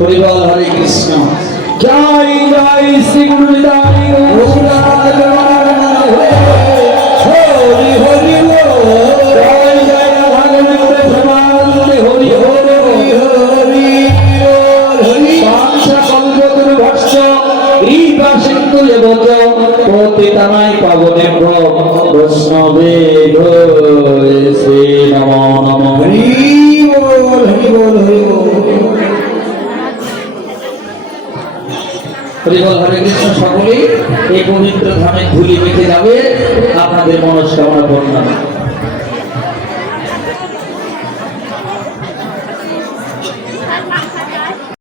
হরি বল হরে কৃষ্ণ। জয় জয় শ্রী গুরু নিতাই হরি হরি বল। জয় জয় রাধা গোবিন্দ প্রেমানন্দে হরি হরি হরি হরি। পাঁচশা কল্পতরু ভস্য কৃপা সিন্ধু লেবচ পতিতানাই পাবনেভ্য বৈষ্ণবে শ্রী নমো নমঃ। হরি বল হরি বল হরি বল। হরি বল হরে কৃষ্ণ। সকলেই এই পবিত্র ধামে ধুলি মেখে যাবে, আপনাদের মনস্কামনা পূর্ণ হবে।